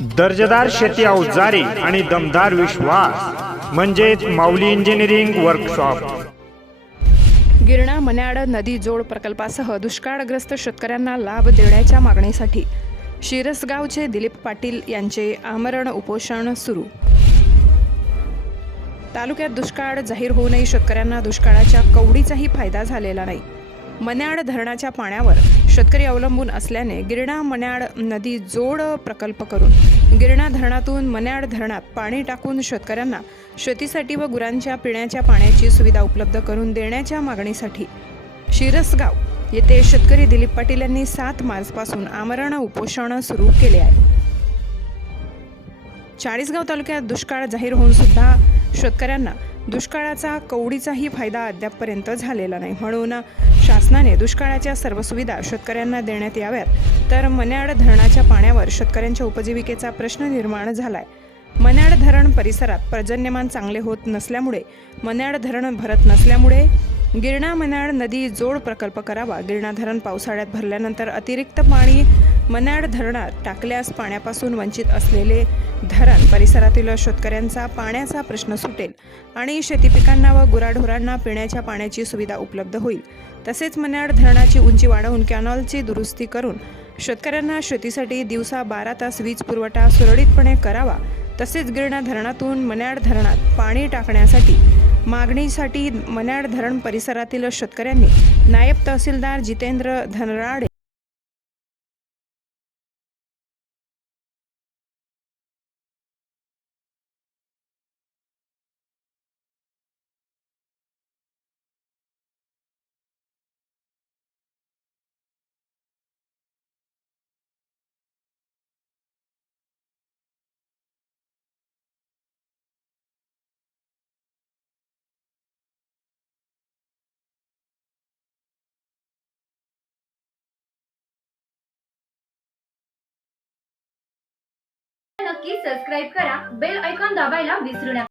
दर्जेदार शेती अवजारे आणि दमदार विश्वास म्हणजेच माऊली इंजिनिअरिंग वर्कशॉप गिरणा मन्याड नदी जोड प्रकल्पासह दुष्काळग्रस्त शेतकऱ्यांना लाभ देण्याच्या मागणीसाठी शिरसगावचे दिलीप पाटील यांचे आमरण उपोषण सुरू. तालुक्यात दुष्काळ जाहीर होऊनही शेतकऱ्यांना दुष्काळाच्या कवडीचाही फायदा झालेला नाही. मन्याड धरणाच्या पाण्यावर शेतकरी अवलंबून असल्याने गिरणा मन्याड नदी जोड प्रकल्प करून गिरणा धरणातून मन्याड धरणात पाणी टाकून शेतकऱ्यांना शेतीसाठी व गुरांच्या पिण्याच्या पाण्याची सुविधा उपलब्ध करून देण्याच्या मागणीसाठी शिरसगाव येथे शेतकरी दिलीप पाटील यांनी सात मार्चपासून आमरण उपोषण सुरू केले आहे. चाळीसगाव तालुक्यात दुष्काळ जाहीर होऊन सुद्धा शेतकऱ्यांना दुष्काळाचा कवडीचाही फायदा अद्यापपर्यंत झालेला नाही. म्हणून शासनाने दुष्काळाच्या सर्व सुविधा शेतकऱ्यांना देण्यात याव्यात. तर मन्याड धरणाच्या पाण्यावर शेतकऱ्यांच्या उपजीविकेचा प्रश्न निर्माण झालाय. मन्याड धरण परिसरात पर्जन्यमान चांगले होत नसल्यामुळे मन्याड धरण भरत नसल्यामुळे गिरणा मन्याड नदी जोड प्रकल्प करावा गिरणा धरण पावसाळ्यात भरल्यानंतर अतिरिक्त पाणी मन्याड धरणात टाकल्यास पाण्यापासून वंचित असलेले धरण परिसरातील शेतकऱ्यांचा पाण्याचा प्रश्न सुटेल आणि शेती पिकांना व गुराढोरांना पिण्याच्या पाण्याची सुविधा उपलब्ध होईल. तसेच मन्याड धरणाची उंची वाढवून कॅनॉलची दुरुस्ती करून शेतकऱ्यांना शेतीसाठी दिवसा बारा तास वीज पुरवठा सुरळीतपणे करावा. तसेच गिरणा धरणातून मन्याड धरणात पाणी टाकण्यासाठी मागणीसाठी मन्याड धरण परिसरातील शेतकऱ्यांनी नायब तहसीलदार जितेंद्र धनराडे नक्की सबस्क्राईब करा बेल ऐकॉन दाबायला विसरू नका.